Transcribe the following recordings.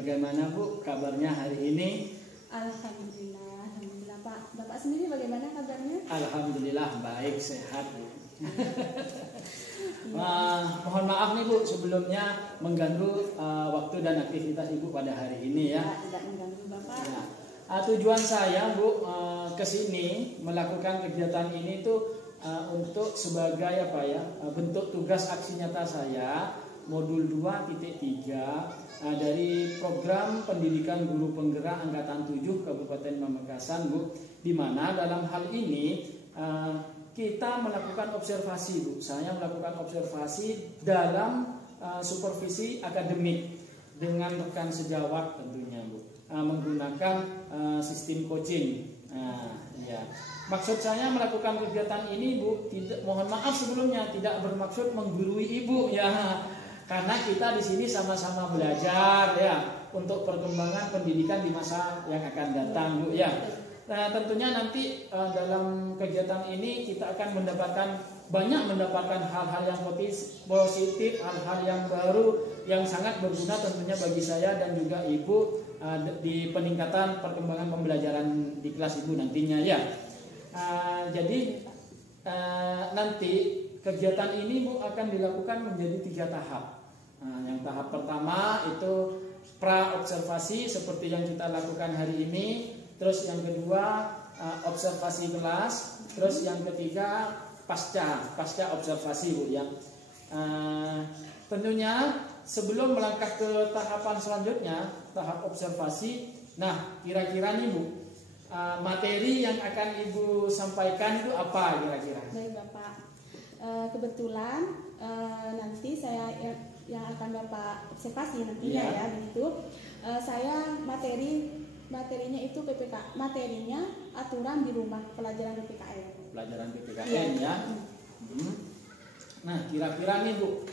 bagaimana Bu kabarnya hari ini? Alhamdulillah, alhamdulillah Pak. Bapak sendiri bagaimana kabarnya? Alhamdulillah baik, sehat Bu. Mohon maaf nih Bu sebelumnya mengganggu waktu dan aktivitas Ibu pada hari ini ya. Tidak mengganggu Bapak. Ya. Tujuan saya Bu ke sini melakukan kegiatan ini tuh untuk sebagai apa ya, bentuk tugas aksi nyata saya modul 2.3 dari program pendidikan guru penggerak angkatan 7 Kabupaten Pamekasan Bu, di mana dalam hal ini kita melakukan observasi Bu. Saya melakukan observasi dalam supervisi akademik dengan rekan sejawat tentunya Bu, menggunakan sistem coaching. Ya. Maksud saya melakukan kegiatan ini Bu, mohon maaf sebelumnya tidak bermaksud menggurui Ibu ya. Karena kita di sini sama-sama belajar ya untuk perkembangan pendidikan di masa yang akan datang Bu ya. Nah, tentunya nanti dalam kegiatan ini kita akan mendapatkan hal-hal yang positif, hal-hal yang baru yang sangat berguna tentunya bagi saya dan juga Ibu di peningkatan perkembangan pembelajaran di kelas Ibu nantinya ya. Jadi nanti kegiatan ini Bu akan dilakukan menjadi 3 tahap. Yang tahap pertama itu pra observasi seperti yang kita lakukan hari ini. Terus yang kedua observasi kelas. Terus yang ketiga pasca observasi Bu ya. Tentunya sebelum melangkah ke tahapan selanjutnya, tahap observasi. Nah kira-kira nih Bu, materi yang akan Ibu sampaikan itu apa kira-kira? Baik Bapak, kebetulan nanti saya yang akan Bapak observasi nantinya ya begitu. Saya materinya itu PPK, materinya aturan di rumah pelajaran PPKN. Pelajaran PPKN ya. Nah kira-kira nih Bu,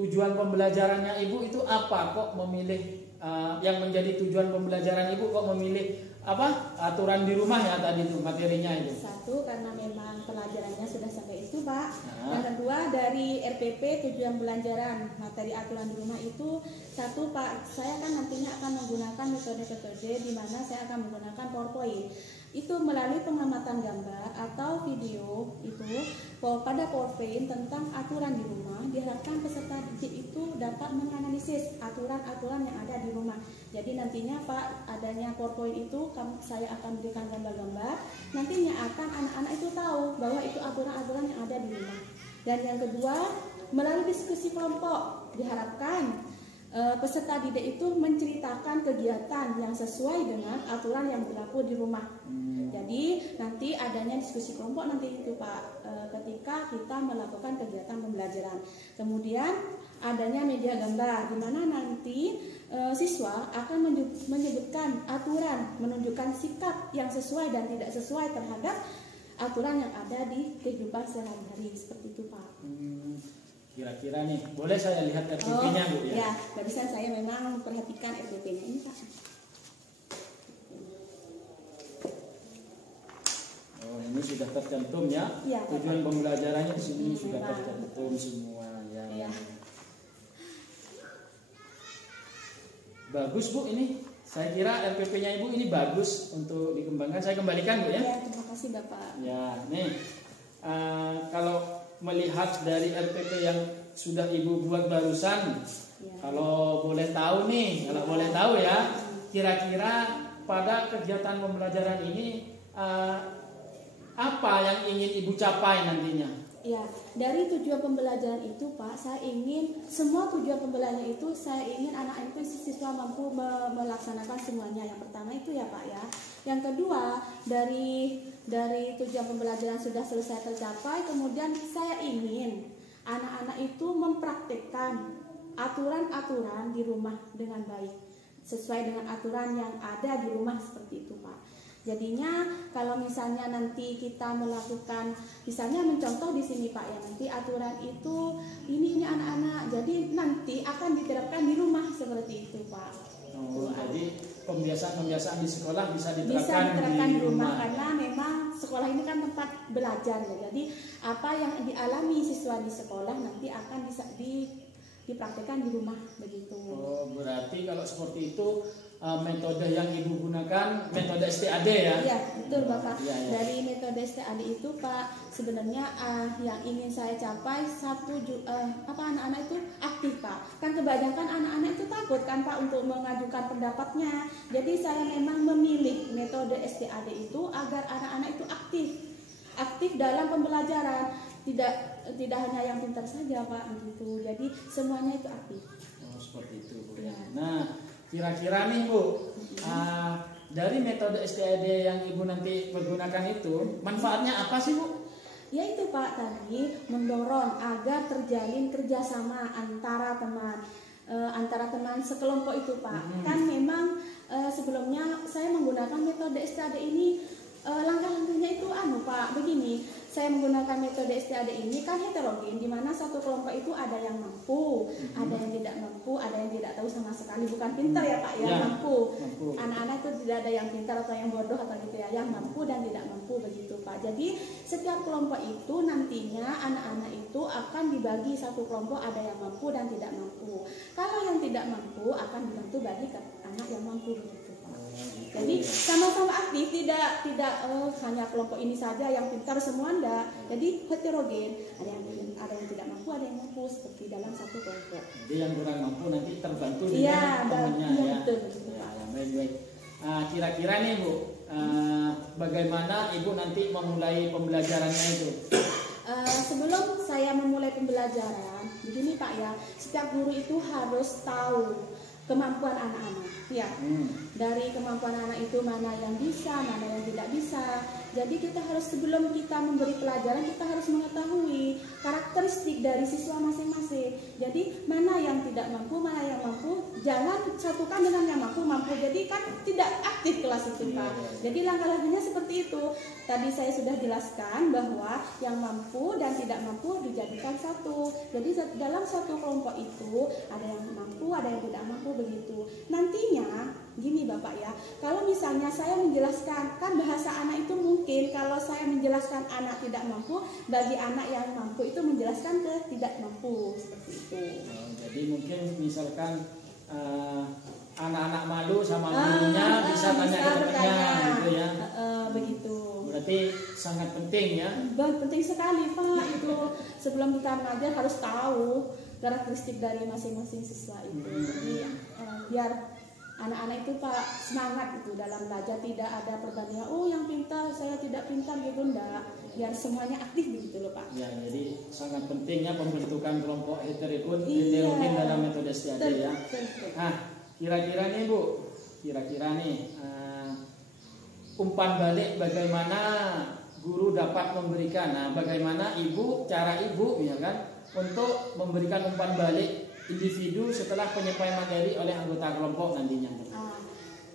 tujuan pembelajarannya Ibu itu apa? Kok memilih yang menjadi tujuan pembelajaran Ibu kok memilih apa aturan di rumah ya tadi itu materinya itu? Satu karena memang pelajarannya sudah sampai itu Pak. Yang kedua dari RPP tujuan pembelajaran materi aturan di rumah itu satu Pak, saya kan nantinya akan menggunakan metode-metode di mana saya akan menggunakan PowerPoint. Itu melalui pengamatan gambar atau video itu pada PowerPoint tentang aturan di rumah, diharapkan peserta didik itu dapat menganalisis aturan-aturan yang ada di rumah. Jadi nantinya Pak, adanya PowerPoint itu saya akan berikan gambar-gambar, nantinya akan anak-anak itu tahu bahwa itu aturan-aturan yang ada di rumah. Dan yang kedua, melalui diskusi kelompok diharapkan peserta didik itu menceritakan kegiatan yang sesuai dengan aturan yang berlaku di rumah. Jadi nanti adanya diskusi kelompok nanti itu Pak, ketika kita melakukan kegiatan pembelajaran. Kemudian adanya media gambar di mana nanti siswa akan menyebutkan aturan, menunjukkan sikap yang sesuai dan tidak sesuai terhadap aturan yang ada di kehidupan sehari-hari seperti itu Pak. Kira-kira nih, boleh saya lihat RPP-nya Bu ya? Ya, barusan saya memang memperhatikan RPP-nya ini Pak. Oh, ini sudah tercantum ya? Ya tujuan pembelajarannya di sini sudah tercantum semua ya. Ya. Bagus Bu ini. Saya kira RPP-nya Ibu ini bagus untuk dikembangkan. Saya kembalikan Bu ya? Ya, terima kasih Bapak. Ya, nih kalau melihat dari RPP yang sudah Ibu buat barusan, kalau boleh tahu nih, kira-kira pada kegiatan pembelajaran ini apa yang ingin Ibu capai nantinya? Ya, dari tujuan pembelajaran itu Pak, saya ingin semua tujuan pembelajaran itu saya ingin anak-anak itu siswa mampu melaksanakan semuanya. Yang pertama itu ya Pak ya. Yang kedua, dari tujuan pembelajaran sudah selesai tercapai, kemudian saya ingin anak-anak itu mempraktikkan aturan-aturan di rumah dengan baik, sesuai dengan aturan yang ada di rumah seperti itu Pak. Jadinya kalau misalnya nanti kita melakukan, misalnya mencontoh di sini Pak ya, nanti aturan itu ini anak-anak, jadi nanti akan diterapkan di rumah seperti itu Pak. Jadi pembiasaan-pembiasaan di sekolah bisa diterapkan di rumah karena memang sekolah ini kan tempat belajar ya. Jadi apa yang dialami siswa di sekolah nanti akan bisa dipraktekkan di rumah begitu. Oh, berarti kalau seperti itu metode yang Ibu gunakan metode STAD ya? Iya, betul Bapak. Ya, ya. Dari metode STAD itu Pak, sebenarnya yang ingin saya capai anak-anak itu aktif Pak. Kan kebanyakan anak-anak itu takut kan Pak untuk mengajukan pendapatnya. Jadi saya memang memilih metode STAD itu agar anak-anak itu aktif dalam pembelajaran. Tidak hanya yang pintar saja Pak begitu. Jadi semuanya itu aktif. Oh, seperti itu Bu. Ya. Nah, kira-kira nih Bu, dari metode STAD yang Ibu nanti pergunakan itu, manfaatnya apa sih Bu? Yaitu Pak tadi mendorong agar terjalin kerjasama antara teman sekelompok itu Pak. Kan memang sebelumnya saya menggunakan metode STAD ini langkah-langkahnya itu Pak begini. Saya menggunakan metode STAD ini kan heterogen, di mana satu kelompok itu ada yang mampu, ada yang tidak mampu, ada yang tidak tahu sama sekali, bukan pintar ya Pak ya, mampu. Anak-anak itu tidak ada yang pintar atau yang bodoh atau gitu ya, yang mampu dan tidak mampu begitu Pak. Jadi setiap kelompok itu nantinya anak-anak itu akan dibagi satu kelompok, ada yang mampu dan tidak mampu. Kalau yang tidak mampu akan dibantu bagi ke anak yang mampu begitu Pak. Jadi sama-sama aktif, tidak hanya kelompok ini saja yang pintar semua enggak. Jadi heterogen, ada yang tidak mampu, ada yang mampu seperti dalam satu kelompok. Jadi yang kurang mampu nanti terbantu dengan temannya ya. Betul. Ya, baik. Kira-kira nih Bu, bagaimana Ibu nanti memulai pembelajarannya itu? Sebelum saya memulai pembelajaran, begini Pak ya, setiap guru itu harus tahu kemampuan anak-anak. Ya, dari kemampuan anak itu mana yang bisa, mana yang tidak bisa. Jadi kita harus sebelum kita memberi pelajaran kita harus mengetahui karakteristik dari siswa masing-masing. Jadi mana yang tidak mampu, mana yang mampu, jangan satukan dengan yang mampu. Jadi kan tidak aktif kelas itu Pak. Jadi langkah-langkahnya seperti itu. Tadi saya sudah jelaskan bahwa yang mampu dan tidak mampu dijadikan satu. Jadi dalam satu kelompok itu ada yang mampu, ada yang tidak mampu begitu. Nantinya gini Bapak ya, kalau misalnya saya menjelaskan, kan bahasa anak itu mungkin kalau saya menjelaskan anak tidak mampu, bagi anak yang mampu itu menjelaskan ke tidak mampu seperti itu. Jadi mungkin misalkan anak-anak malu sama gurunya bisa tanya ke temannya gitu ya. Begitu. Berarti sangat penting ya. Penting sekali Pak itu. Sebelum kita mengajar harus tahu karakteristik dari masing-masing siswa itu. Jadi biar anak-anak itu Pak semangat itu dalam belajar, tidak ada perbandingan. Oh yang pintar, saya tidak pintar gitu enggak. Biar semuanya aktif begitu loh Pak. Ya, jadi sangat pentingnya pembentukan kelompok heterogen dalam metode STAD ya. Nah, kira-kira nih Bu, umpan balik bagaimana guru dapat memberikan. Nah, bagaimana cara Ibu ya kan untuk memberikan umpan balik individu setelah penyampaian materi oleh anggota kelompok nantinya.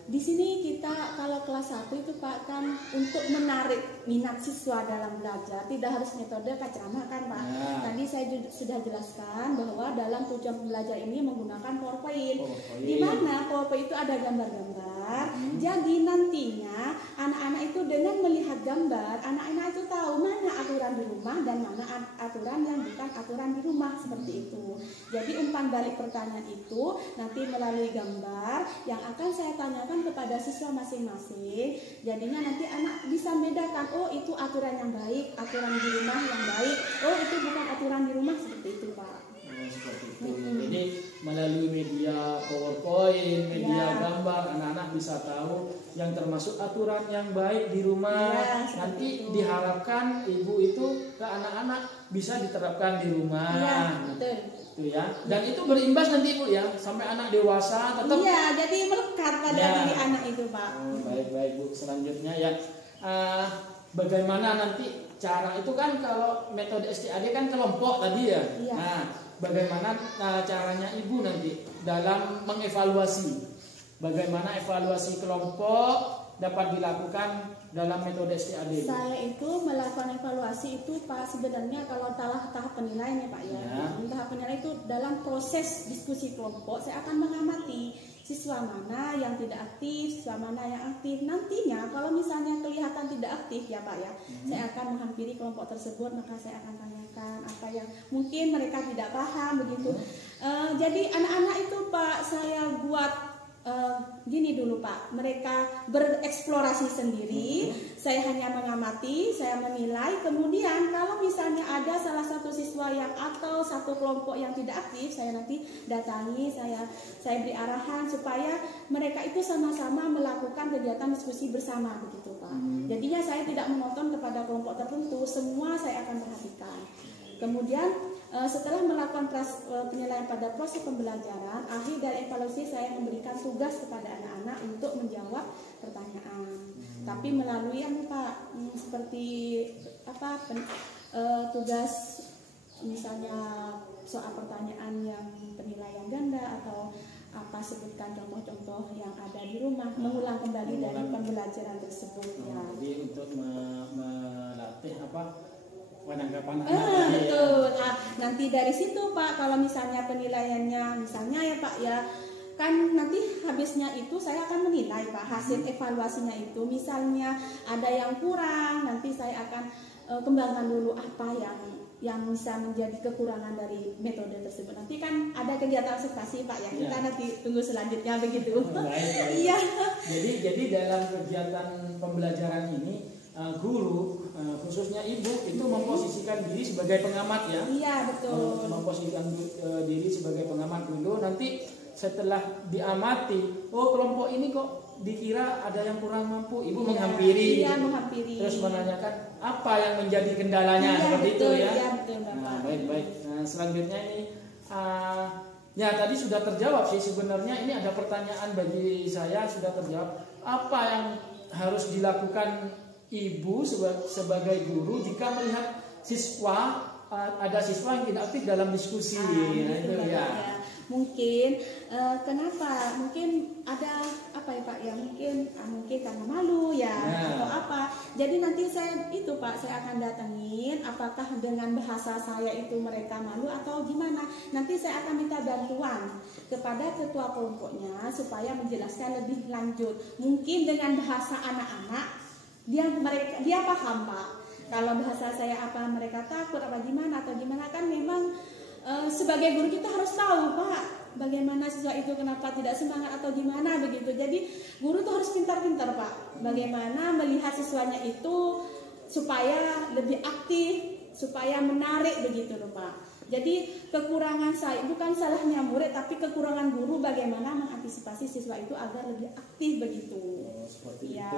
Di sini kita kalau kelas 1 itu Pak kan untuk menarik minat siswa dalam belajar tidak harus metode kacamata kan Pak. Tadi saya sudah jelaskan bahwa dalam tujuan belajar ini menggunakan PowerPoint. Di mana PowerPoint itu ada gambar-gambar. Jadi nantinya anak-anak itu dengan melihat gambar, anak-anak itu tahu mana aturan di rumah dan mana aturan yang bukan aturan di rumah seperti itu. Jadi umpan balik pertanyaan itu nanti melalui gambar yang akan saya tanyakan kepada siswa masing-masing. Jadinya nanti anak bisa membedakan, oh itu aturan yang baik, aturan di rumah yang baik, oh itu bukan aturan di rumah seperti itu Pak. Seperti itu. Jadi melalui media PowerPoint, media gambar, anak-anak bisa tahu yang termasuk aturan yang baik di rumah. Nanti diharapkan Ibu itu ke anak-anak bisa diterapkan di rumah. Betul. Itu ya. Dan itu berimbas nanti Ibu ya sampai anak dewasa tetap. Iya, jadi melekat pada diri anak itu Pak. Baik Bu. Selanjutnya ya bagaimana nanti cara itu kan kalau metode STAD kan kelompok tadi ya. Nah, bagaimana caranya Ibu nanti dalam mengevaluasi? Bagaimana evaluasi kelompok dapat dilakukan dalam metode STAD? Saya itu melakukan evaluasi itu Pak sebenarnya kalau tahap penilaian ya Pak ya. Tahap penilaian itu dalam proses diskusi kelompok saya akan mengamati siswa mana yang tidak aktif, siswa mana yang aktif. Nantinya kalau misalnya kelihatan tidak aktif ya Pak ya, saya akan menghampiri kelompok tersebut, maka saya akan tanyakan apa yang mungkin mereka tidak paham begitu. Jadi anak-anak itu Pak saya buat gini dulu Pak, mereka bereksplorasi sendiri, saya hanya mengamati, saya menilai, kemudian kalau misalnya ada salah satu siswa yang atau satu kelompok yang tidak aktif, saya nanti datangi, saya beri arahan supaya mereka itu sama-sama melakukan kegiatan diskusi bersama begitu Pak. Jadinya saya tidak menonton kepada kelompok tertentu, semua saya akan perhatikan. Kemudian setelah melakukan penilaian pada proses pembelajaran, akhir dari evaluasi saya memberikan tugas kepada anak-anak untuk menjawab pertanyaan. Tapi melalui Pak, seperti apa tugas misalnya soal pertanyaan yang penilaian ganda atau apa sebutkan contoh-contoh yang ada di rumah, mengulang kembali dari pembelajaran tersebut ya. Jadi untuk melatih penangkapan betul. Nah, nanti dari situ Pak, kalau misalnya penilaiannya misalnya ya Pak ya, kan nanti habisnya itu saya akan menilai Pak hasil evaluasinya itu. Misalnya ada yang kurang, nanti saya akan kembangkan dulu apa yang bisa menjadi kekurangan dari metode tersebut. Nanti kan ada kegiatan observasi Pak ya, kita nanti tunggu selanjutnya begitu. Iya. Jadi dalam kegiatan pembelajaran ini guru khususnya ibu itu memposisikan diri sebagai pengamat ya. Iya betul. Memposisikan diri sebagai pengamat dulu, nanti setelah diamati, oh kelompok ini kok dikira ada yang kurang mampu, ibu menghampiri. Iya menghampiri. Terus menanyakan apa yang menjadi kendalanya seperti betul, itu ya. Iya betul Bapak. Baik. Nah, selanjutnya ini ya tadi sudah terjawab sih sebenarnya, ini ada pertanyaan bagi saya sudah terjawab. Apa yang harus dilakukan ibu sebagai guru jika melihat siswa ada siswa yang tidak aktif dalam diskusi? Nah, itu ya. Mungkin kenapa? Mungkin ada apa ya Pak ya? Mungkin karena malu ya atau apa. Jadi nanti saya akan datengin apakah dengan bahasa saya itu mereka malu atau gimana. Nanti saya akan minta bantuan kepada ketua kelompoknya supaya menjelaskan lebih lanjut. Mungkin dengan bahasa anak-anak dia paham Pak. Kalau bahasa saya apa mereka takut apa gimana atau gimana, kan memang sebagai guru kita harus tahu Pak bagaimana siswa itu kenapa tidak semangat atau gimana begitu. Jadi guru tuh harus pintar-pintar Pak bagaimana melihat siswanya itu supaya lebih aktif, supaya menarik begitu loh Pak. Jadi kekurangan saya bukan salahnya murid, tapi kekurangan guru bagaimana mengantisipasi siswa itu agar lebih aktif begitu. Seperti itu ya.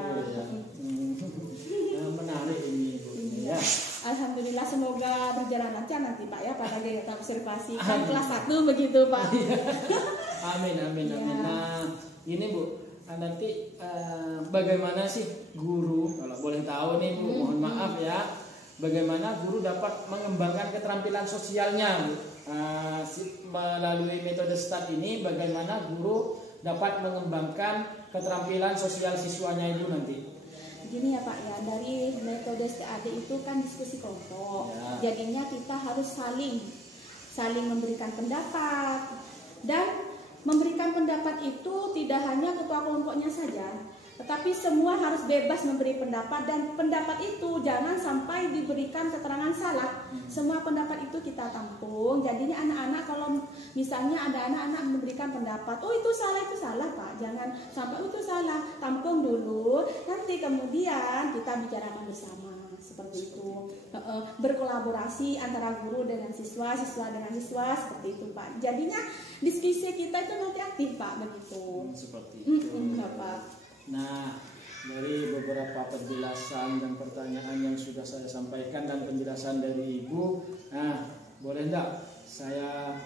Menarik ini Bu. Ya. Alhamdulillah, semoga berjalan lancar nanti Pak ya pada kegiatan observasi kan kelas 1 begitu Pak. Amin. Nah, ini Bu, nanti bagaimana sih guru, kalau boleh tahu nih Bu, mohon maaf ya, bagaimana guru dapat mengembangkan keterampilan sosialnya Bu? Melalui metode STAT ini, bagaimana guru dapat mengembangkan keterampilan sosial siswanya itu nanti? Gini ya Pak ya, dari metode STAD itu kan diskusi kelompok ya. Jadinya kita harus saling memberikan pendapat, dan memberikan pendapat itu tidak hanya ketua kelompoknya saja, tetapi semua harus bebas memberi pendapat, dan pendapat itu jangan sampai diberikan keterangan salah. Semua pendapat itu kita tampung. Jadinya anak-anak kalau misalnya ada anak-anak memberikan pendapat, oh itu salah Pak, jangan sampai itu salah, tampung dulu. Nanti kemudian kita bicarakan bersama seperti itu. Berkolaborasi antara guru dengan siswa, siswa dengan siswa seperti itu Pak. Jadinya diskusi kita itu nanti aktif Pak begitu. Seperti itu. Pak. Nah, dari beberapa penjelasan dan pertanyaan yang sudah saya sampaikan dan penjelasan dari Ibu, nah boleh enggak saya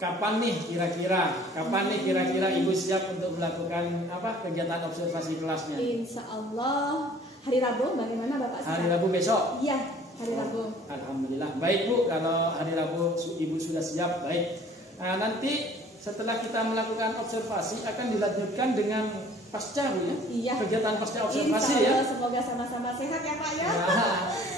kapan nih kira-kira Ibu siap untuk melakukan kegiatan observasi kelasnya? Insya Allah hari Rabu, bagaimana Bapak? Hari Rabu besok? Iya, hari Rabu. Alhamdulillah, baik Bu, kalau hari Rabu Ibu sudah siap, baik. Nah, nanti setelah kita melakukan observasi akan dilanjutkan dengan pasca Bu ya? Iya. Kegiatan pasca observasi ya. Semoga sama-sama sehat ya Pak ya.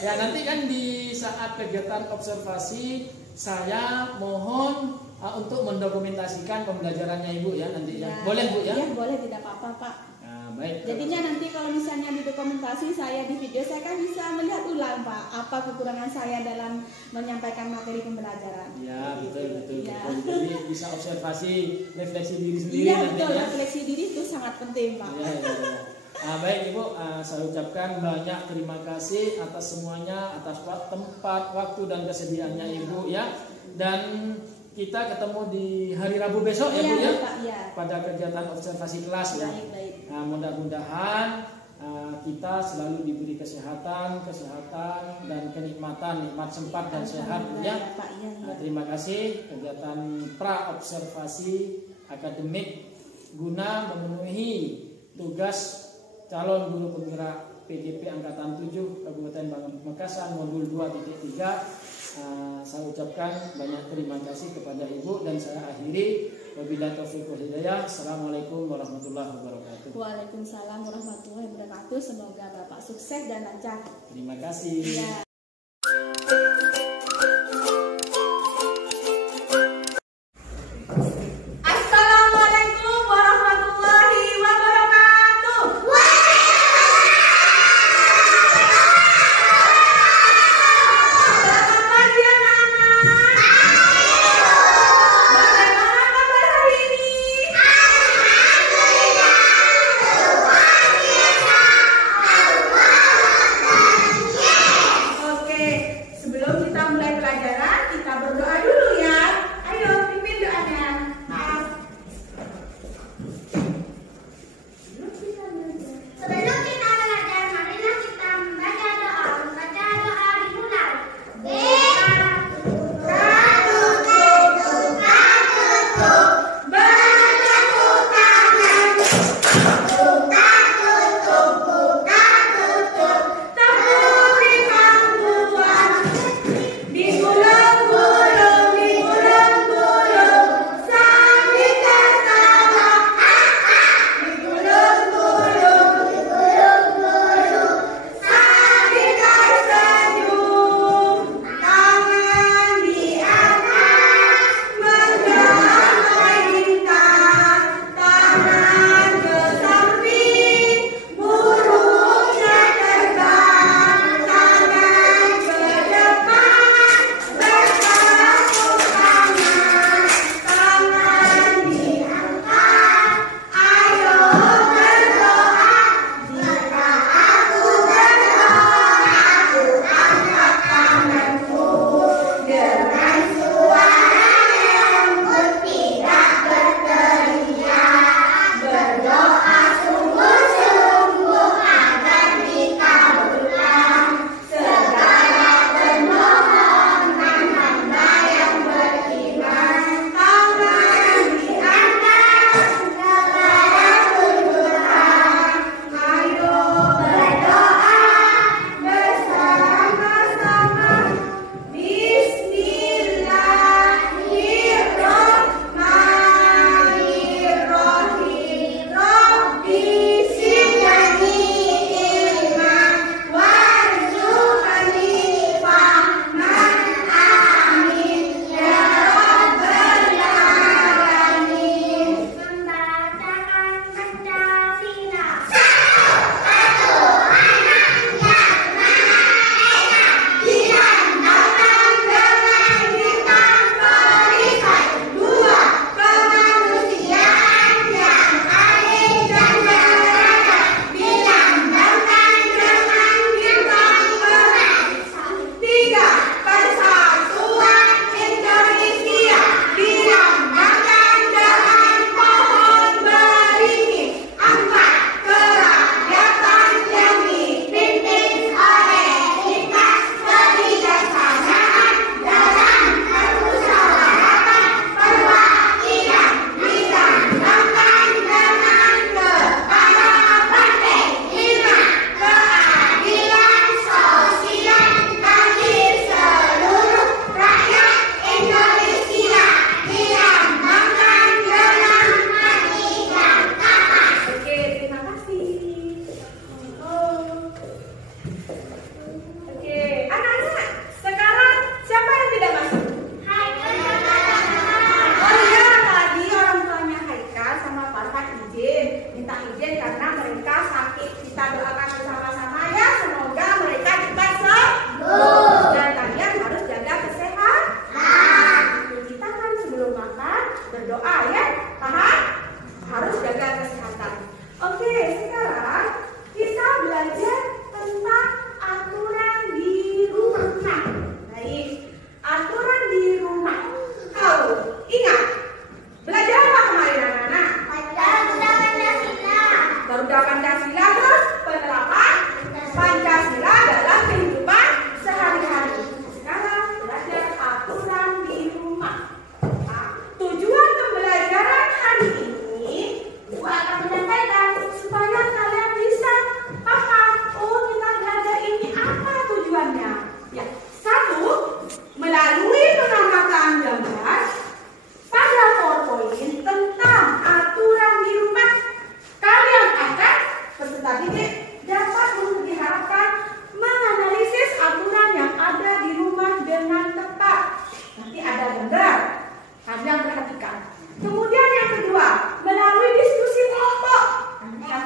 Ya nanti kan di saat kegiatan observasi saya mohon untuk mendokumentasikan pembelajarannya Ibu ya nanti ya. Boleh Bu ya? Iya boleh, tidak apa-apa Pak. Nah, Baik. Jadinya nanti kalau misalnya di dokumentasi saya di video, saya kan bisa melihat ulang Pak apa kekurangan saya dalam menyampaikan materi pembelajaran. Ya betul. Ya. Jadi bisa observasi, refleksi diri sendiri Iya nanti betul, ya. refleksi diri itu sangat penting Pak. Ya. Baik Ibu, saya ucapkan banyak terima kasih atas semuanya, atas tempat, waktu dan kesediaannya Ibu ya. Dan kita ketemu di hari Rabu besok ya Bu ya, Pak, ya. pada kegiatan observasi kelas ya. Baik. Nah, mudah-mudahan kita selalu diberi kesehatan dan kenikmatan, nikmat sempat dan sehat ya. Pak, ya. Terima kasih. Kegiatan pra observasi akademik guna memenuhi tugas calon guru penggerak PDP Angkatan 7 Kabupaten Pamekasan modul 2.3. Saya ucapkan banyak terima kasih kepada Ibu dan saya akhiri. Wabillahi taufiq wal hidayah. Assalamualaikum warahmatullahi wabarakatuh. Waalaikumsalam warahmatullahi wabarakatuh. Semoga Bapak sukses dan lancar. Terima kasih. Ya. Assalamualaikum warahmatullahi wabarakatuh. Selamat pagi anak-anak. Bagaimana kabar hari ini?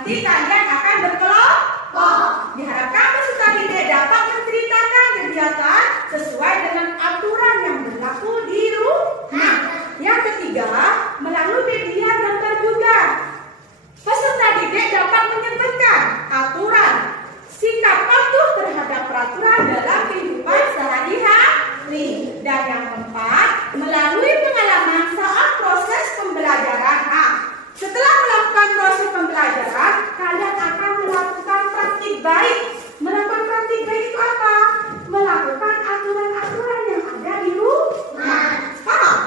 Nanti kalian akan berkelompok. Diharapkan peserta didik dapat menceritakan kegiatan sesuai dengan aturan yang berlaku di rumah. Yang ketiga, melalui media dan terbuka. Peserta didik dapat menyebutkan aturan, sikap patuh terhadap peraturan dalam kehidupan sehari-hari. Dan yang keempat, melalui pengalaman saat proses pembelajaran. Setelah melakukan proses pembelajaran, kalian akan melakukan praktik baik. Melakukan praktik baik itu apa? Melakukan aturan-aturan yang ada di rumah. Paham?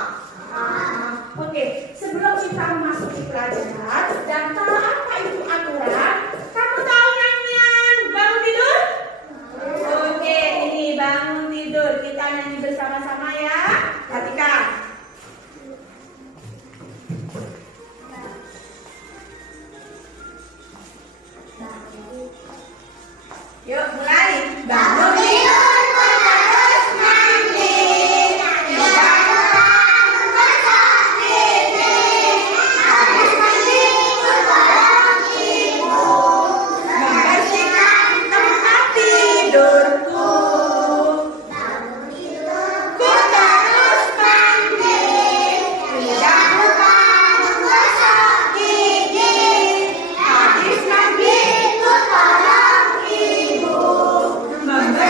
Oke, sebelum kita memasuki pelajaran dan tahu apa itu aturan, kamu tahu nyanyian bangun tidur? Oke, ini bangun tidur. Kita nyanyi bersama-sama ya. Perhatikan. Yuk mulai. Bangun tidur. Membersihkan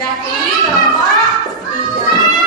Dan ini kelompok 3.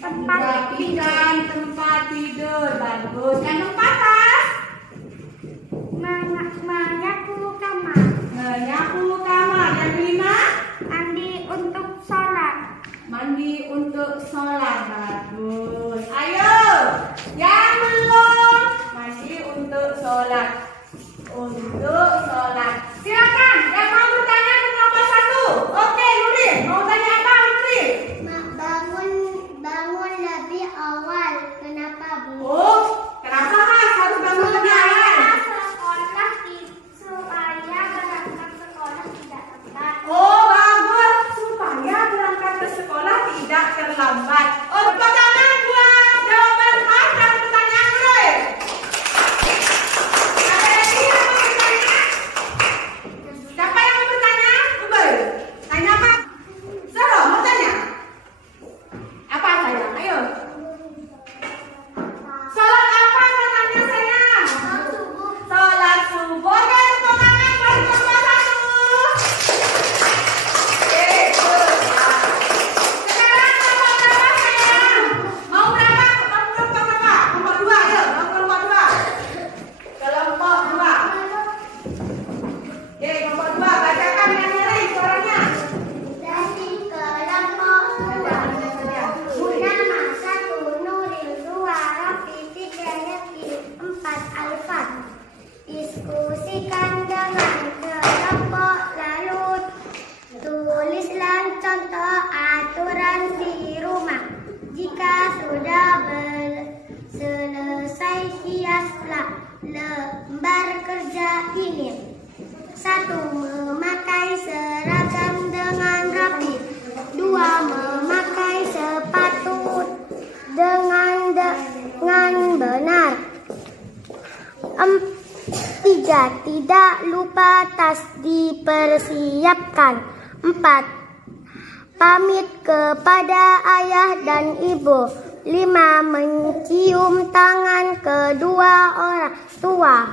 Merapikan tempat tidur. Bagus. Yang keempat, Tas? Menyapu kamar. Menyapu kamar. Yang kelima? Mandi untuk sholat. Mandi untuk sholat. Bagus. Ayo. Yang belum mandi untuk sholat. Untuk sholat. Silakan. Yang mau bertanya ke kelompok 1. Oke, Nurin. Mau tanya apa, Nurin? Bangun lebih awal. Kenapa, Bu? Oh, kenapa Mas harus bangun lebih awal? Sekolah supaya berangkat sekolah tidak tepat. Oh, bagus. Supaya berangkat ke sekolah tidak terlambat. Oh, tepuk tangan buat 3. Tidak lupa tas dipersiapkan. 4. Pamit kepada ayah dan ibu. 5. Mencium tangan kedua orang tua.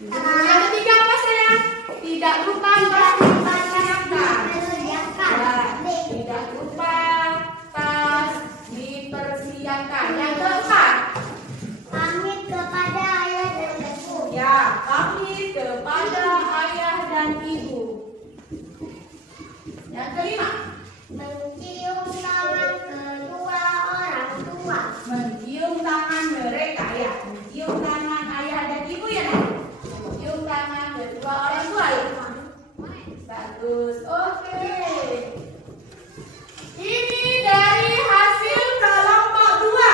Yang ketiga apa sayang? Tidak lupa tas dipersiapkan. Tidak lupa tas dipersiapkan. Yang keempat, Pamit kepada ayah dan ibu. ya, pamit kepada ayah dan ibu. Yang kelima, Mencium tangan kedua orang tua. mencium tangan mereka ya, mencium tangan ayah dan ibu ya, Nak? Mencium tangan kedua orang tua ya. Bagus, oke. Ini dari hasil kelompok 2.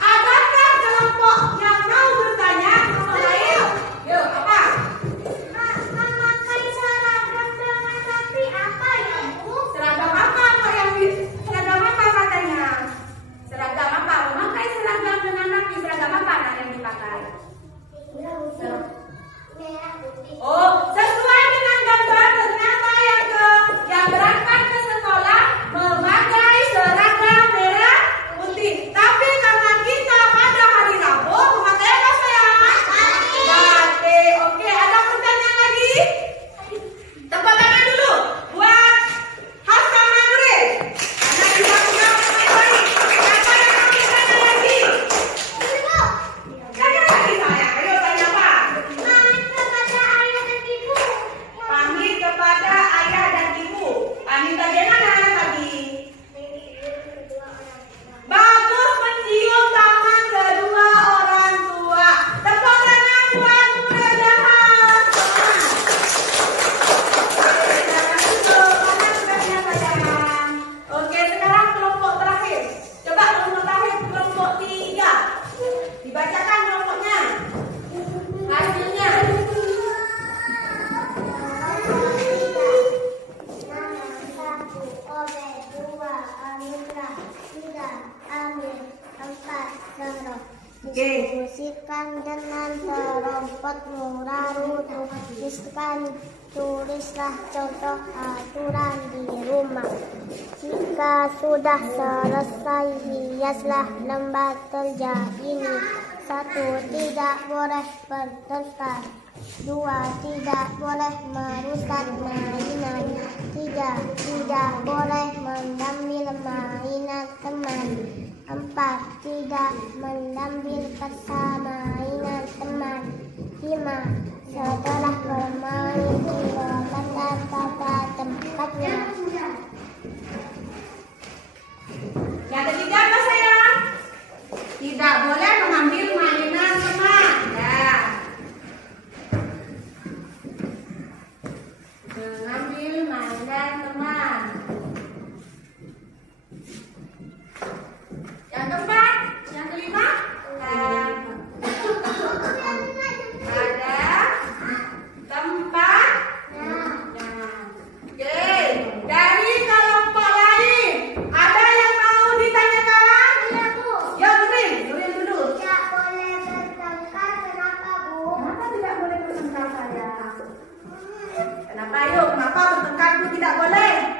Adakah kelompok yang mau bertanya kelompok lain? Yuk, apa? Memakai seragam dengan topi apa ya, Bu? Seragam apa kok yang seragam apa katanya? Seragam apa? Memakai seragam dengan napi. Seragam apa Nak yang dipakai? Merah putih. Oh, sesuai dengan gambar ternyata yang berangkat ke sekolah memakai seragam merah putih. Tapi karena kita pada hari Rabu memakai apa sayang? Batik. Oke, ada pertanyaan lagi? Tepuk tangan dulu buat Hasan Nuril. Anda bisa menjawab dengan baik. Siapa yang mau bertanya lagi? Tanya lagi sayang. Ayo tanya apa? Pamit kepada ayah dan ibu. Pamit kepada ayah dan ibu. Pamit bagaimana tadi? Bagus, mencium tangan kedua orang tua. Tepuk tangan buat Nuril Jahan. Jangan tutup, karena sudah biasa sayang. Oke, sekarang kelompok terakhir. Coba kelompok terakhir, kelompok 3. Dibacakan kelompoknya. Hasilnya. Nama 1 Obed, 2 Amira, 3 Amir, 4 Zahra. Oke. Diskusikan dengan serompotmu, lalu tulislah contoh aturan di rumah. Jika sudah selesai, hiaslah lembar kerja ini. 1. Tidak boleh bertengkar. 2. Tidak boleh merusak mainan. 3. Tidak boleh mengambil mainan teman. 4. Tidak mengambil mainan teman. 5. Setelah bermain, kembalikan pada tempatnya. Yang ketiga apa sayang? Tidak boleh mengambil mainan teman. Ya. Mengambil mainan teman. Yang keempat, yang kelima, ada tempat. Oke, dari kelompok lain ada yang mau ditanyakan? Iya, Bu. Ya, Nuril dulu. Tidak boleh bertengkar, kenapa, Bu? Kenapa tidak boleh bertengkar sayang? Kenapa? Yuk, kenapa bertengkar itu tidak boleh?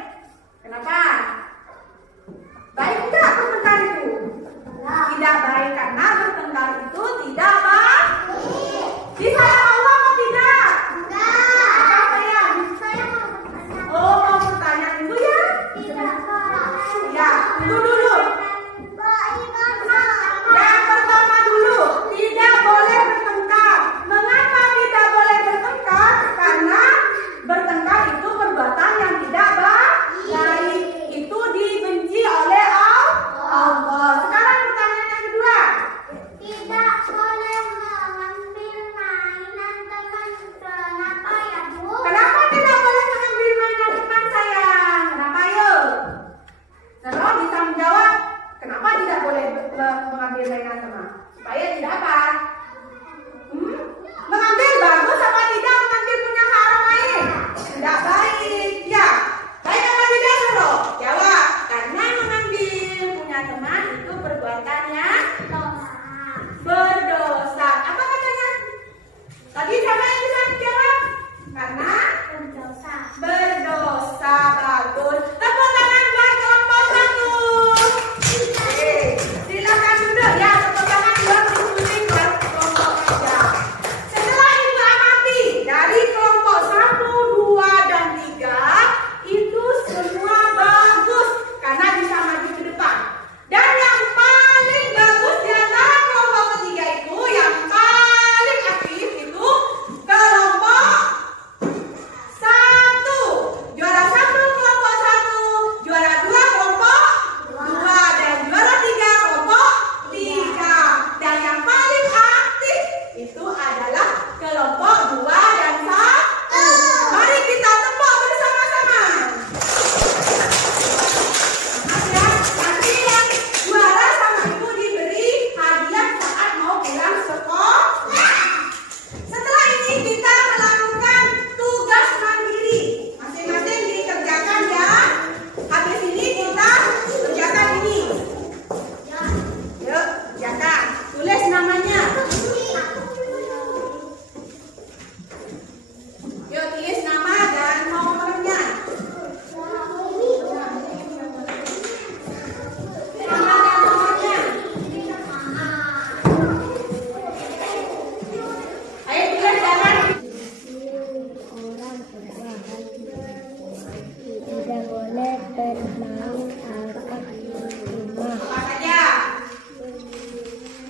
bermain angkat rumah. Apa saja?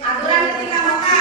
Aturan ketika makan.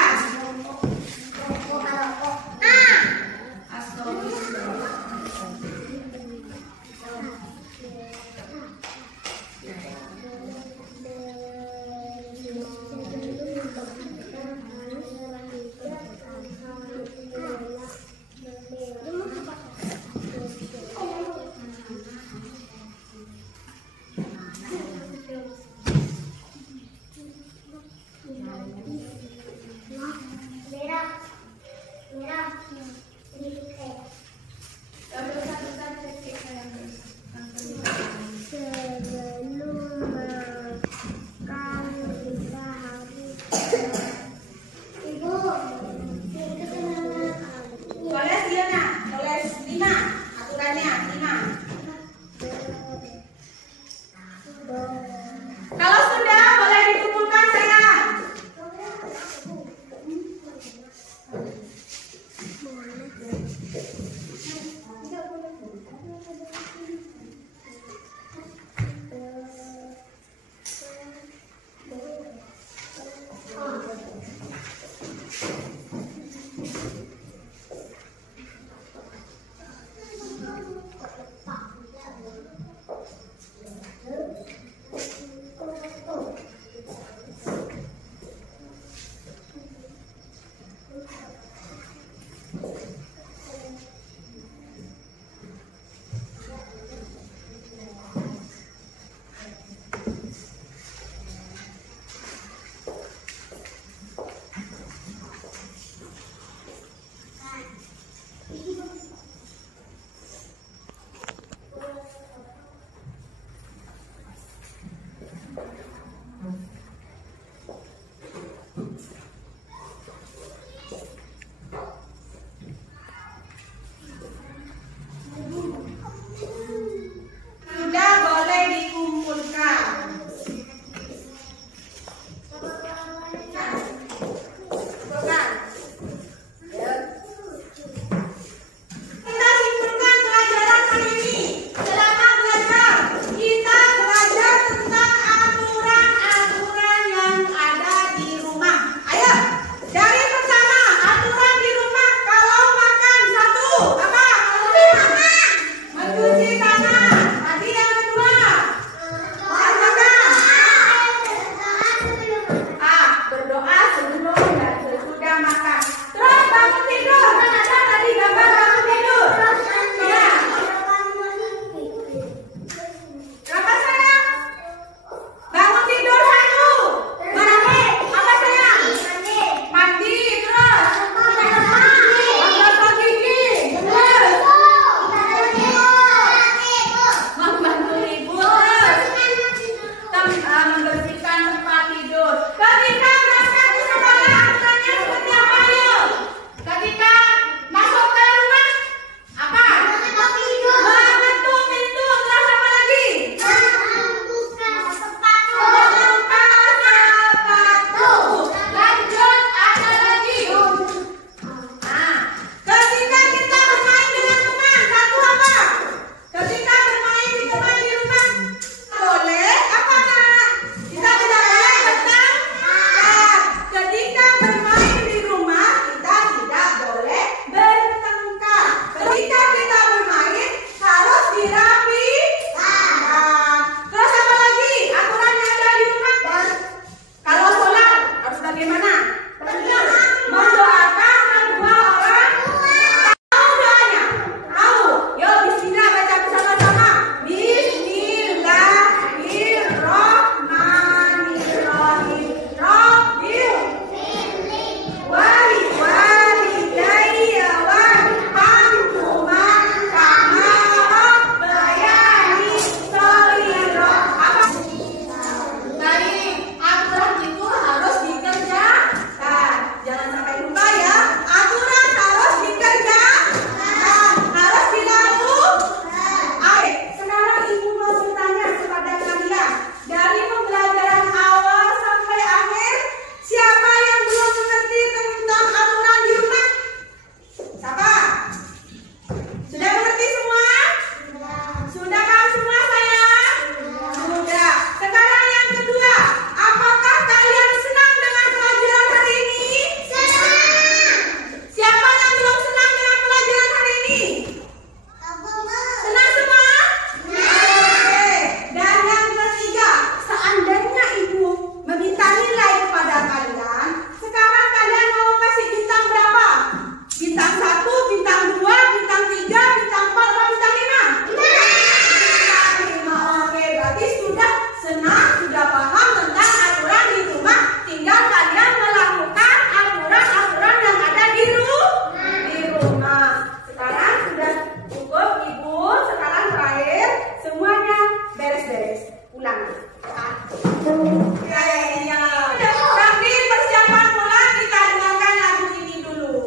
Ya. Sambil persiapan pulang kita dengarkan lagu ini dulu.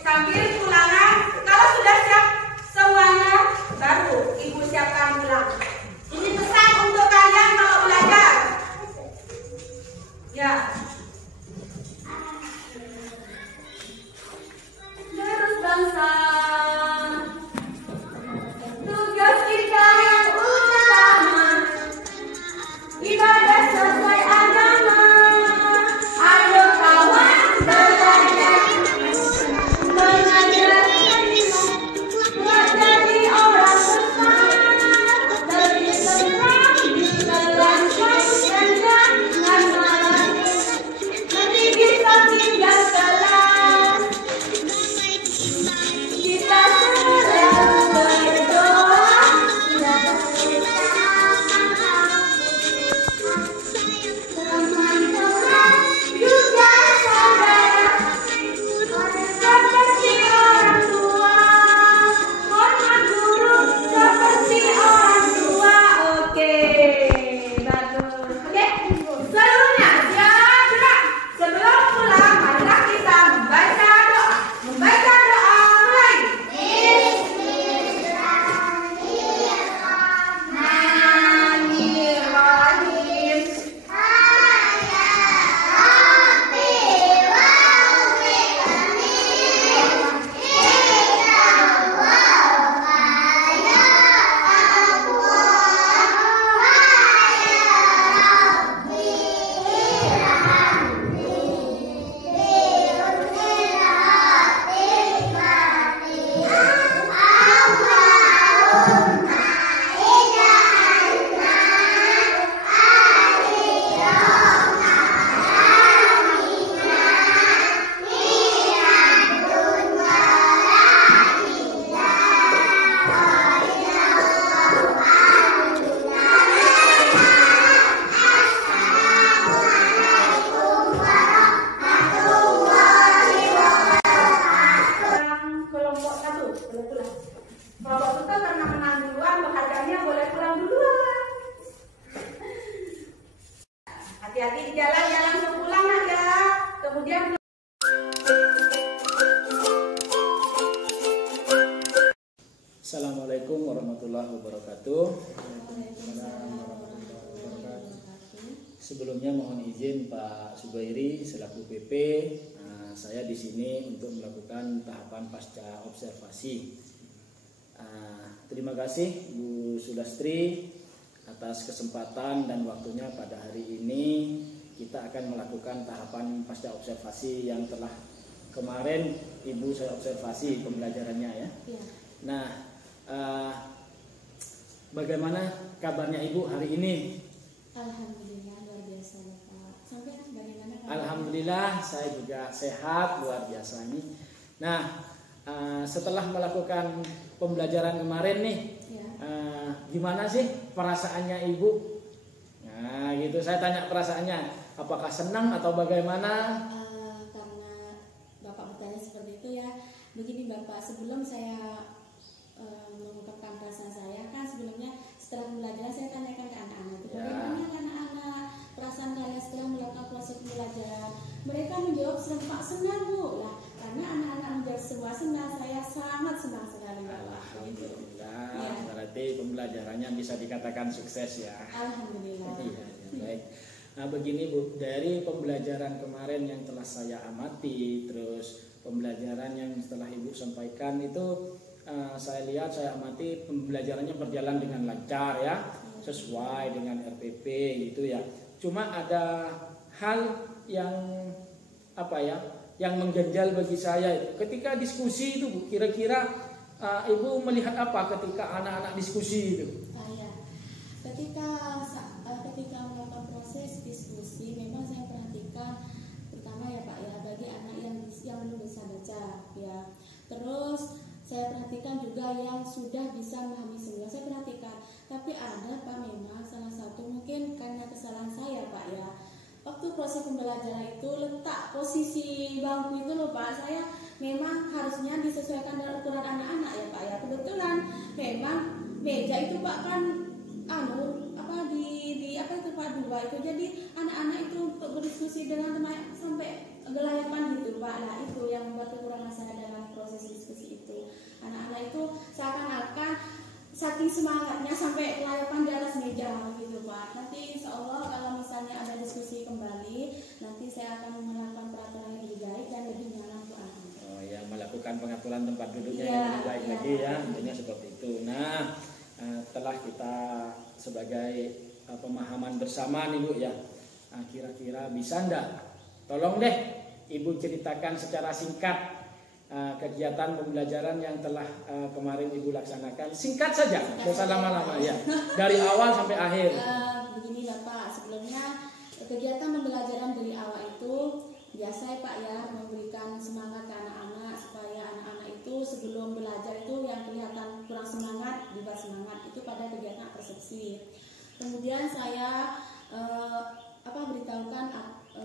Sambil pulangan, kalau sudah siap semuanya, baru ibu siapkan pulang. Ini pesan untuk kalian kalau belajar. Ya. Terus bangsa. Tugas kita yang utama, ibadah sesuai agama. Ayo kawan belajar, mengajar, menjadi orang besar. Lebih tenang, menjelaskan dan jangan malas. Nanti bisa tinggal kelas. Kita selalu berdoa. Teman-teman juga saudara, seperti orang tua, hormat guru seperti orang tua. Oke, bagus. Oke, seluruhnya siap gerak. Sebelum pulang, marilah kita membaca doa. Membaca doa mulai. Bismillahirrahmanirrahim. Kelompok satu boleh pulang. Kelompok satu karena menang duluan, pekerjaannya boleh pulang duluan. Hati-hati di jalan, ya langsung pulang aja. Kemudian Assalamualaikum warahmatullahi wabarakatuh. Sebelumnya mohon izin Pak Subairi selaku PP, saya di sini untuk melakukan tahapan pasca observasi. Terima kasih Bu Sulastri atas kesempatan dan waktunya pada hari ini. Kita akan melakukan tahapan pasca observasi yang telah kemarin Ibu saya observasi pembelajarannya ya. Nah, bagaimana kabarnya Ibu hari ini? Alhamdulillah luar biasa Bapak. Sampai bagaimana kabar? Alhamdulillah saya juga sehat luar biasa ini. Nah, setelah melakukan pembelajaran kemarin nih, Ya. Gimana sih perasaannya Ibu? Nah, gitu saya tanya perasaannya, apakah senang atau bagaimana? Karena Bapak bertanya seperti itu ya. Begini Bapak, sebelum saya mengungkapkan perasaan saya, kan sebelumnya setelah pembelajaran saya tanyakan ke anak-anak itu, bagaimana anak-anak perasaan kalian setelah melakukan proses pembelajaran? Mereka menjawab serempak senang Bu. Lah, karena anak-anak menjawab semua senang, saya sangat senang sekali Bapak. Alhamdulillah, Ya. berarti pembelajarannya bisa dikatakan sukses ya. Alhamdulillah. Iya, baik. Nah begini Bu, dari pembelajaran kemarin yang telah saya amati, terus pembelajaran yang setelah Ibu sampaikan itu saya lihat, saya amati pembelajarannya berjalan dengan lancar ya, sesuai dengan RPP gitu ya. Cuma ada hal yang apa ya, yang mengganjal bagi saya itu. Ketika diskusi itu Bu, kira-kira Ibu melihat apa ketika anak-anak diskusi itu? Ketika melakukan proses diskusi, memang saya perhatikan pertama ya Pak ya, bagi anak yang belum bisa baca ya. Terus saya perhatikan juga yang sudah bisa memahami semua, saya perhatikan. Tapi ada Pak, memang salah satu mungkin karena kesalahan saya Pak ya. Waktu proses pembelajaran itu letak posisi bangku itu loh Pak, saya memang harusnya disesuaikan dengan ukuran anak-anak ya Pak ya. Kebetulan memang meja itu Pak kan tempat 2 itu. Jadi anak-anak itu untuk berdiskusi dengan teman sampai gelayapan gitu Pak. Nah itu yang membuat kekurangan saya dalam proses diskusi itu. Anak-anak itu seakan-akan saking semangatnya sampai kelayapan di atas meja gitu Pak. Nanti insya Allah kalau misalnya ada diskusi kembali, nanti saya akan melakukan peraturan yang lebih baik dan lebih nyaman untuk anak. Oh ya, melakukan pengaturan tempat duduknya Ya, yang lebih baik ya, lagi ya, Pak. intinya seperti itu. Nah, telah kita sebagai pemahaman bersama nih Bu ya, kira-kira bisa enggak? Tolong deh Ibu ceritakan secara singkat kegiatan pembelajaran yang telah kemarin Ibu laksanakan. Singkat saja, tidak usah lama-lama ya. Dari awal sampai akhir. Begini Bapak, sebelumnya kegiatan pembelajaran dari awal itu biasa ya Pak ya, memberikan semangat ke anak-anak supaya anak-anak itu sebelum belajar itu yang kelihatan kurang semangat, dibuat semangat itu pada kegiatan persepsi. Kemudian saya beritahukan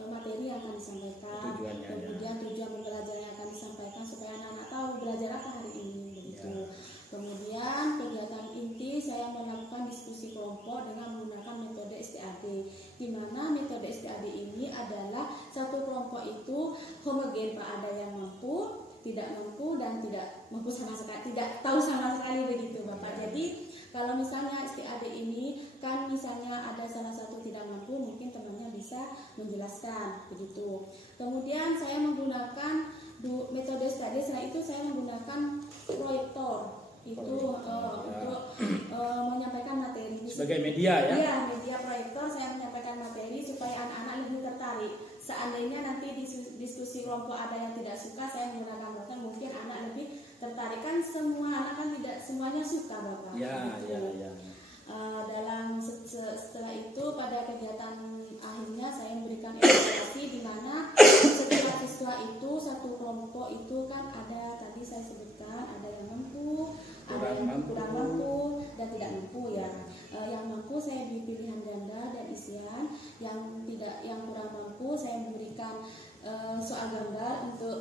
materi yang akan disampaikan, Tujuannya, kemudian tujuan pembelajaran yang akan disampaikan supaya anak-anak tahu belajar apa hari ini begitu. Ya. Kemudian kegiatan inti saya melakukan diskusi kelompok dengan menggunakan metode STAD, di mana metode STAD ini adalah satu kelompok itu homogen Pak, ada yang mampu, tidak mampu dan tidak mampu sama sekali, tidak tahu sama sekali begitu Bapak. Jadi kalau misalnya STAD ini kan misalnya ada salah satu tidak mampu, mungkin temannya bisa menjelaskan begitu. Kemudian saya menggunakan metode STAD, setelah itu saya menggunakan proyektor itu untuk menyampaikan materi. Sebagai media ya? Iya, media proyektor saya menyampaikan materi supaya anak-anak lebih tertarik. Seandainya nanti di diskusi kelompok ada yang tidak suka, saya menggunakan proyektor, mungkin anak lebih tertarik. Kan semua anak kan tidak semuanya suka Bapak. Ya, ya. Setelah itu pada kegiatan akhirnya saya memberikan evaluasi di mana setiap siswa itu satu kelompok itu kan ada, tadi saya sebutkan ada yang mampu, ada yang kurang mampu dan tidak mampu ya. Yang mampu saya beri pilihan ganda dan isian, yang kurang mampu saya memberikan soal gambar untuk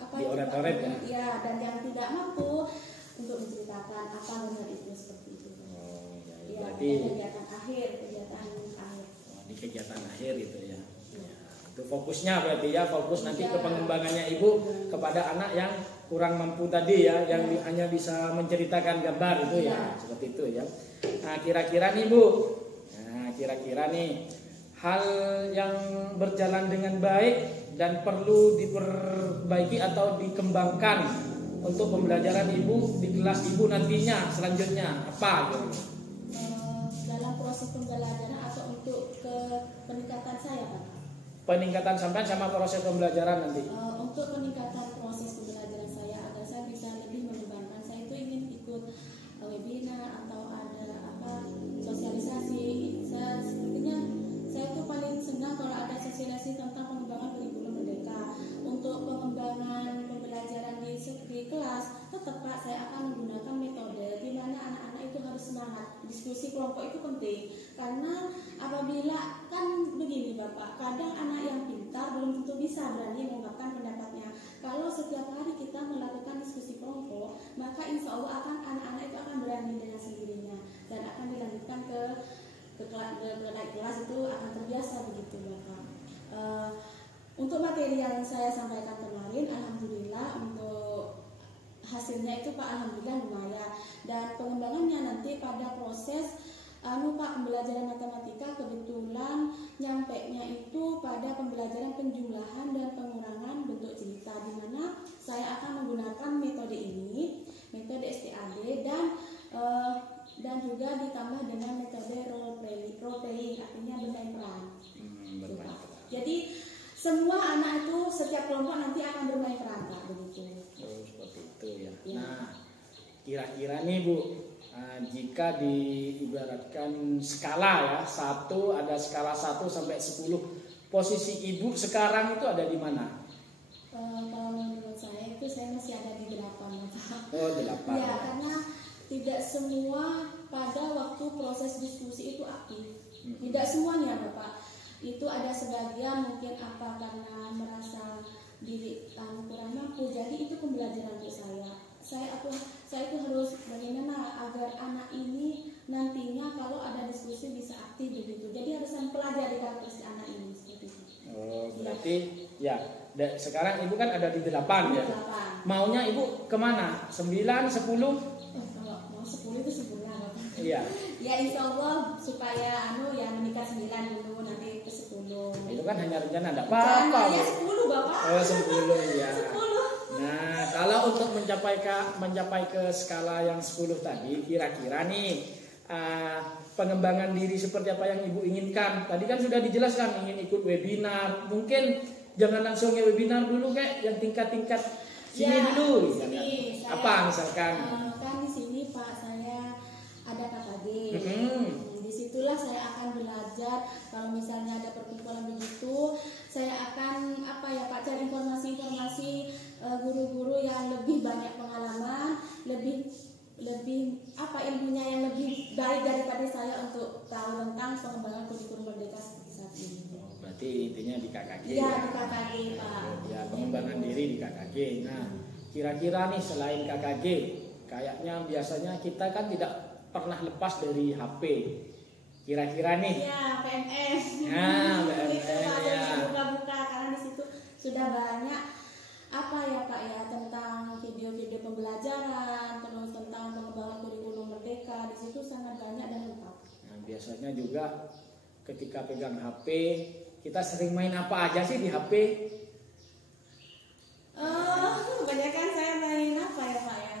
dioret-oret ya, dan yang tidak mampu untuk menceritakan apa benar itu seperti itu. Ya, berarti kegiatan akhir. Di kegiatan akhir itu ya. Itu fokusnya berarti ya, fokus nanti ke pengembangannya Ibu kepada anak yang kurang mampu tadi ya, yang hanya bisa menceritakan gambar itu ya, seperti itu ya. Nah, kira-kira nih Bu, kira-kira nih hal yang berjalan dengan baik dan perlu diperbaiki atau dikembangkan untuk pembelajaran Ibu di kelas Ibu nantinya selanjutnya apa gitu? Dalam proses pembelajaran atau untuk ke peningkatan saya Pak? Peningkatan sampai sama proses pembelajaran nanti. Untuk peningkatan proses pembelajaran saya agar saya bisa lebih mengembangkan, saya itu ingin ikut webinar atau ada sosialisasi. Sepertinya saya itu paling senang kalau ada sosialisasi tentang pengembangan kurikulum merdeka. Untuk pengembangan pembelajaran di kelas, tetap Pak saya akan menggunakan metode di mana anak-anak itu harus semangat. Diskusi kelompok itu penting karena apabila kan begini Bapak, kadang anak yang pintar belum tentu bisa berani mengungkapkan pendapatnya. Kalau setiap hari kita melakukan diskusi kelompok, maka insya Allah anak-anak itu akan berani dengan sendirinya dan akan dilanjutkan ke naik kelas, itu akan terbiasa begitu Bapak. Untuk materi yang saya sampaikan kemarin, alhamdulillah untuk hasilnya itu Pak alhamdulillah lumayan, dan pengembangannya nanti pada proses Pak pembelajaran matematika kebetulan nyampainya itu pada pembelajaran penjumlahan dan pengurangan bentuk cerita, di mana saya akan menggunakan metode ini, metode STAD dan juga ditambah dengan metode role playing, artinya bermain peran. Jadi semua anak itu setiap kelompok nanti akan bermain peran Pak, begitu. Oh, seperti itu ya. Nah, kira-kira nih Bu, jika diibaratkan skala ya, ada skala 1 sampai 10, posisi Ibu sekarang itu ada di mana? Kalau menurut saya itu saya masih ada di 8 Pak. Oh, 8. Ya, karena tidak semua pada waktu proses diskusi itu aktif. Tidak semuanya Bapak. Itu ada sebagian mungkin karena merasa diri kurang mampu, jadi itu pembelajaran untuk saya. Saya itu harus bagaimana agar anak ini nantinya kalau ada diskusi bisa aktif begitu. Jadi harus mempelajari karakteristik anak ini seperti itu. Oh, berarti ya sekarang ibu kan ada di 8 ya. 8. Maunya ibu kemana? 9, 10? Kalau mau 10 itu sebulan Bapak. Iya. Ya insya Allah supaya ya menikah 9 dulu nanti ke 10. Itu kan hanya rencana, enggak apa-apa. Ya 10 Bapak. Oh 10 ya. 10. Nah kalau untuk mencapai ke skala yang 10 tadi, kira-kira nih pengembangan diri seperti apa yang ibu inginkan? Tadi kan sudah dijelaskan ingin ikut webinar, mungkin jangan langsung ya webinar dulu kayak yang tingkat-tingkat sini Ya, dulu. di sini, Apa misalkan? Kan di sini Pak saya ada KKG. Hmm. Disitulah saya akan belajar. Kalau misalnya ada perkumpulan begitu, saya akan Pak cari informasi-informasi guru-guru yang lebih banyak pengalaman, lebih ilmunya yang lebih baik daripada saya untuk tahu tentang pengembangan kurikulum merdeka seperti saat ini. Oh, berarti intinya di KKG. Iya, di KKG Pak. Ya pengembangan diri di KKG. Nah kira-kira nih selain KKG, kayaknya biasanya kita kan tidak pernah lepas dari HP. Kira-kira nih. Iya, PMS. Nah, Itu PMS Pak, ya. saya buka-buka karena di situ sudah banyak Pak ya tentang video-video pembelajaran, terus tentang pengembangan kurikulum merdeka. Di situ sangat banyak dan lengkap. Nah, biasanya juga ketika pegang HP, kita sering main apa aja sih di HP? Kebanyakan saya main apa ya Pak ya?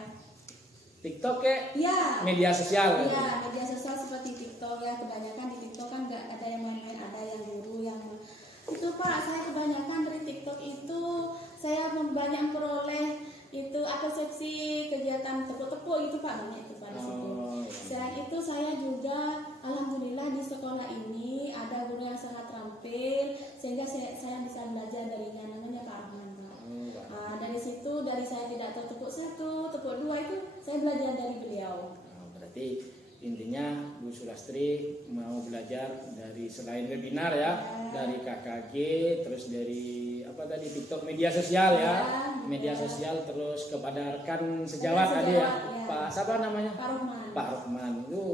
TikTok kayak Iya. media sosial. Iya, media sosial seperti TikTok ya. Kebanyakan di TikTok kan nggak ada yang main-main, ada yang guru yang itu Pak. Saya kebanyakan dari TikTok itu saya banyak memperoleh itu persepsi kegiatan tepuk-tepuk itu Pak, banyak itu Pak di situ. Oh, iya. Selain itu saya juga alhamdulillah di sekolah ini ada guru yang sangat terampil sehingga saya bisa belajar darinya, namanya Pak Rahman Pak. Dari situ dari saya tidak tahu tepuk 1, tepuk 2 itu saya belajar dari beliau. Berarti intinya Bu Sulastri mau belajar dari selain webinar ya, dari KKG, terus dari apa tadi TikTok media sosial ya, media sosial, terus kepada rekan sejawat tadi ya, Pak siapa namanya? Pak Rahman. Pak Rahman itu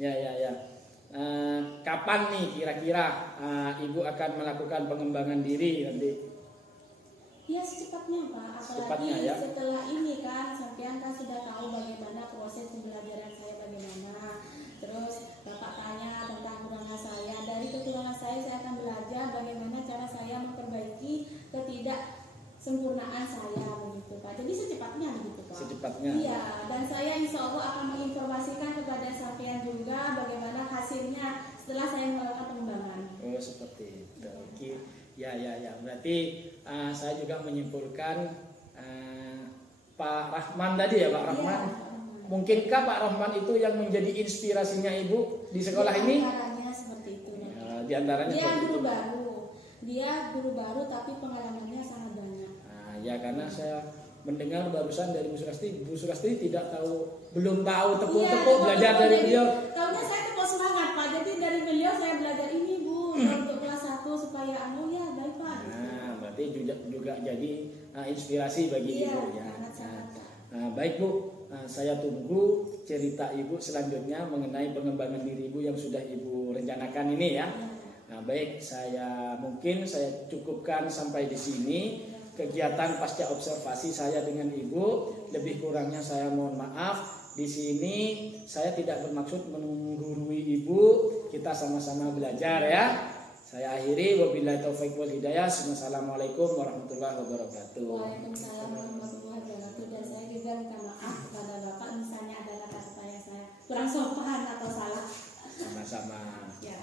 ya. Kapan nih kira-kira Ibu akan melakukan pengembangan diri nanti? Ya secepatnya Pak, apalagi Secepatnya, ya. setelah ini kan sampean kan sudah tahu bagaimana proses pembelajaran saya bagaimana. Terus Bapak tanya tentang kekurangan saya, dari kekurangan saya akan belajar bagaimana cara saya memperbaiki ketidaksempurnaan saya begitu Pak. Jadi secepatnya begitu Pak. Secepatnya. Iya, dan saya insya Allah akan menginformasikan kepada sampean juga bagaimana hasilnya setelah saya melakukan pengembangan. Oh seperti itu. Oke. Ya. Berarti saya juga menyimpulkan Pak Rahman tadi ya Pak Rahman. Iya. Mungkinkah Pak Rahman itu yang menjadi inspirasinya Ibu di sekolah ini? Antaranya seperti itu. Di antaranya Dia seperti guru itu. baru. Dia guru baru tapi pengalamannya sangat banyak. Ya karena saya mendengar barusan dari Bu Sulastri belum tahu tepuk-tepuk belajar dari beliau. Tahunya saya tepuk semangat Pak. Jadi dari beliau saya belajar ini Bu untuk kelas 1 supaya ya baik Pak. Nah, berarti juga jadi inspirasi bagi Iya, Ibu ya. sangat. Baik Bu, saya tunggu cerita Ibu selanjutnya mengenai pengembangan diri Ibu yang sudah Ibu rencanakan ini ya. Nah, baik, saya cukupkan sampai di sini kegiatan pasca observasi saya dengan Ibu. Lebih kurangnya saya mohon maaf. Di sini saya tidak bermaksud menggurui Ibu. Kita sama-sama belajar ya. Saya akhiri, wabillahi taufiq wal hidayah. Wassalamualaikum warahmatullahi wabarakatuh. Waalaikumsalam warahmatullahi wabarakatuh. Dan saya juga minta maaf kepada Bapak misalnya ada kata saya kurang sopan atau salah. Sama-sama. Ya.